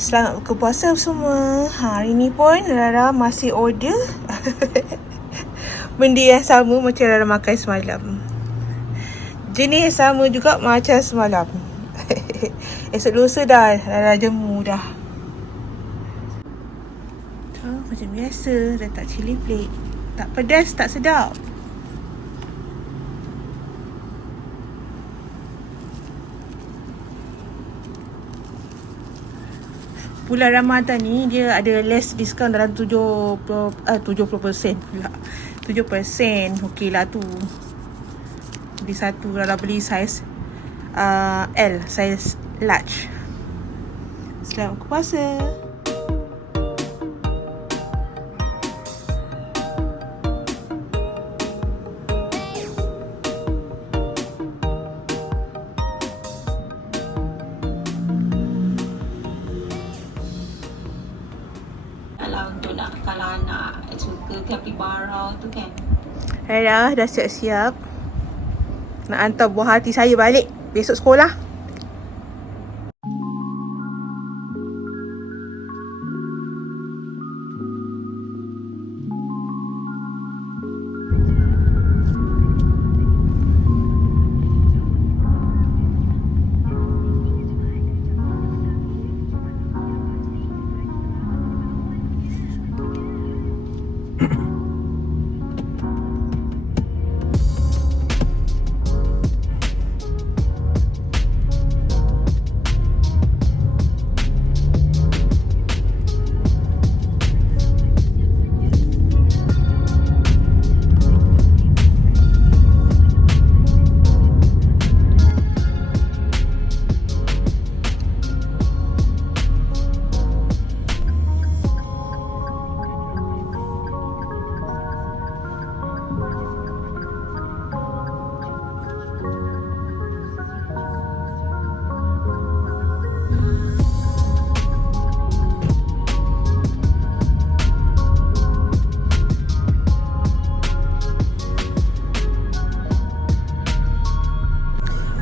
Selamat buka puasa semua. Ha, hari ni pun Rara masih order benda yang sama macam Rara makan semalam. Jenis yang sama juga macam semalam. Esok lusa dah Rara jemu dah. Tu macam biasa letak cili flake. Tak pedas, tak sedap. Bulan Ramadan ni dia ada less discount dalam 70 ah 70% pula. 7% okey lah tu. Beli satu kalau beli saiz uh, L, saiz large. Selamat berpuasa. Capybara tu kan? Rara dah siap-siap. Nak hantar buah hati saya balik. Besok sekolah.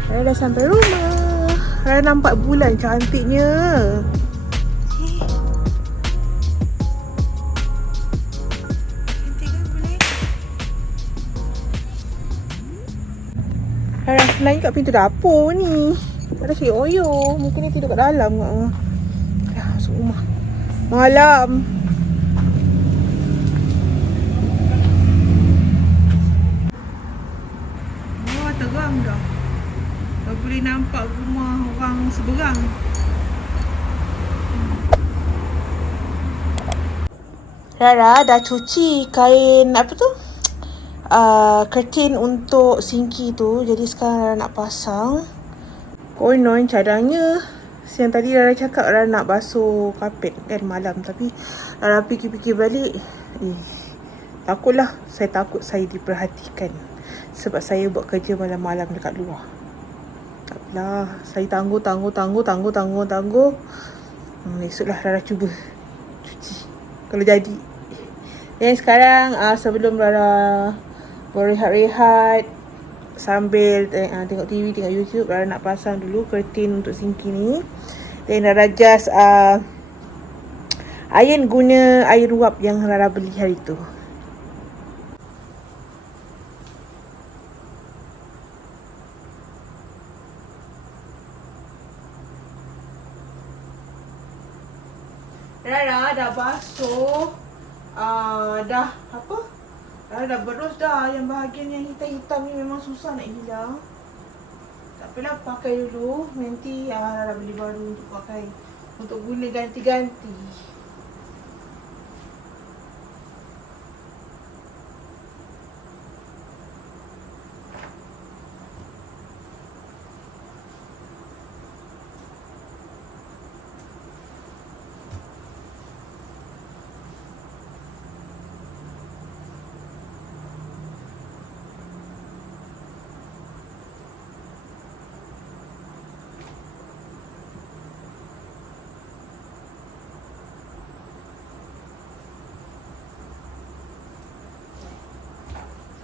Rara dah sampai rumah. Rara nampak bulan cantiknya. Rara sebenarnya kat pintu dapur ni. Rara cari Oyo. Mungkin dia tidur kat dalam. Dah masuk rumah. Malam. Oh, terang dah. Dah boleh nampak rumah orang seberang. Rara dah cuci kain apa tu? Uh, curtain untuk sinki tu. Jadi sekarang Rara nak pasang. Konon cadangnya Siang tadi Rara cakap Rara nak basuh kapet kan malam Tapi Rara fikir-fikir balik Eh Takutlah Saya takut saya diperhatikan Sebab saya buat kerja malam-malam dekat luar apalah. Saya tangguh, tangguh, tangguh, tangguh, tangguh, tangguh. Hmm, esoklah Rara cuba cuci. Kalau jadi. Dan sekarang uh, sebelum Rara berehat-rehat sambil uh, tengok TV, tengok YouTube, Rara nak pasang dulu curtain untuk sinki ni. Dan Rara just uh, iron guna air uap yang Rara beli hari tu. Rara dah basuh uh, Dah apa? Rara dah berus dah. Yang bahagian yang hitam-hitam ni memang susah nak hilang. Tak apalah pakai dulu. Nanti uh, Rara beli baru untuk pakai. Untuk guna ganti-ganti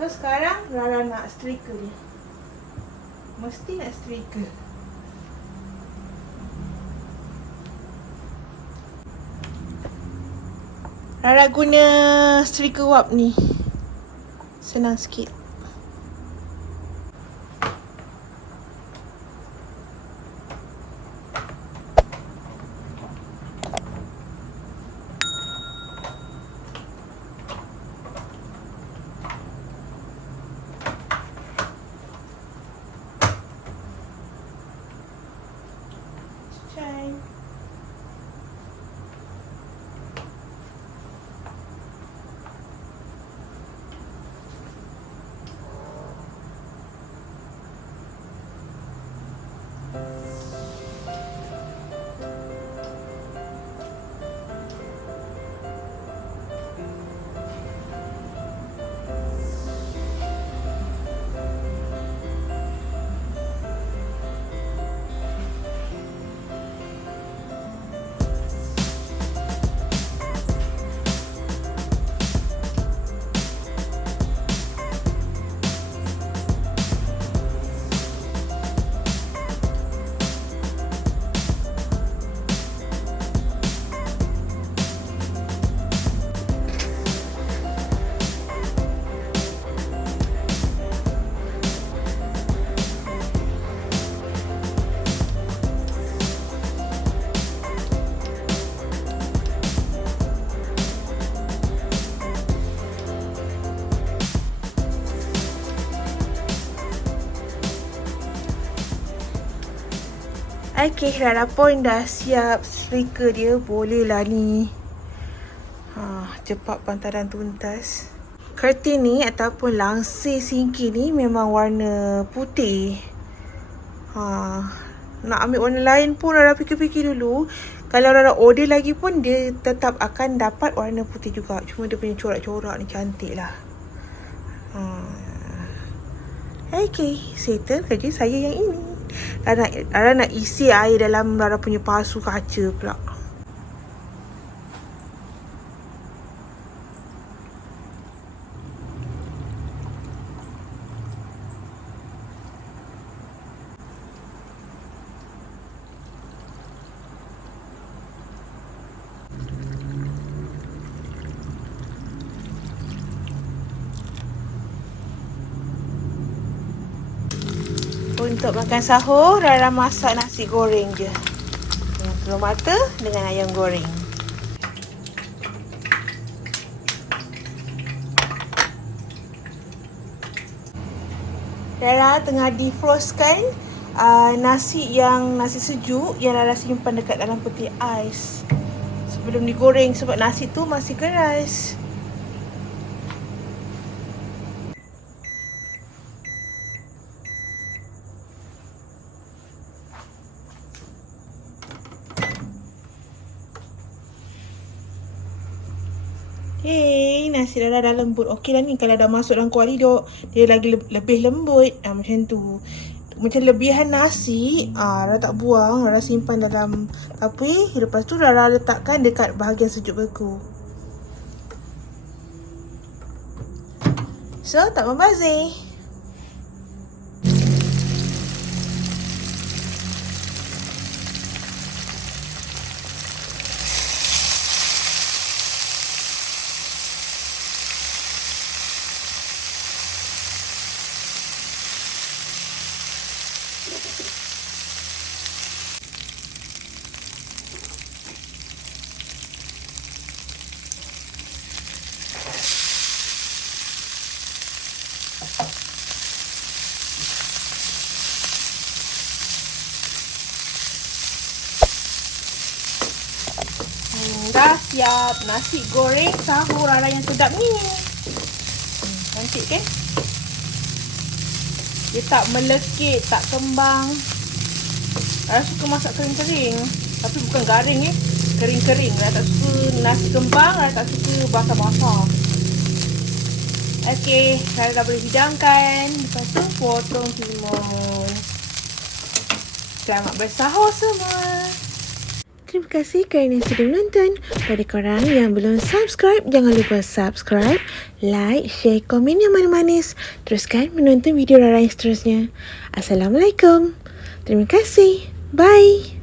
So sekarang Rara nak striker dia. Mesti nak striker. Rara guna striker wap ni. Senang sikit. Okay, Rara pun dah siap striker dia. Boleh lah ni. Ha, cepat pantaran tuntas. Curtain ni ataupun langsir singki ni memang warna putih. Ha, nak ambil warna lain pun Rara fikir-fikir dulu. Kalau Rara order lagi pun dia tetap akan dapat warna putih juga. Cuma dia punya corak-corak ni cantik lah. Ha. Okay, settle kerja saya yang ini. Rara nak, Rara nak isi air dalam Rara punya pasu kaca pula. Untuk makan sahur, Rara masak nasi goreng je. Dengan telur mata dengan ayam goreng. Rara tengah defrostkan uh, nasi yang nasi sejuk yang Rara simpan dekat dalam peti ais. Sebelum digoreng sebab nasi tu masih keras. Nasi Rara dah lembut. Okey lah ni kalau dah masuk dalam kuali dia, dia lagi le- lebih lembut. Ah, macam tu. Macam lebihan nasi, ah, Rara tak buang. Rara simpan dalam tapi lepas tu Rara letakkan dekat bahagian sejuk beku. So, tak membazir. Hmm, dah siap nasi goreng sahur Rara yang sedap ni. Hmm, cantik kan? Dia tak melekit, tak kembang. Rara suka masak kering-kering. Tapi bukan garing eh. Kering-kering. Rara tak suka nasi kembang, Rara tak suka basah-basah. Okey, Rara dah boleh hidangkan. Lepas tu potong timun. Selamat bersahur semua. Terima kasih kerana sudah menonton. Pada korang yang belum subscribe, jangan lupa subscribe, like, share, komen yang manis-manis. Teruskan menonton video Rara yang seterusnya. Assalamualaikum. Terima kasih. Bye.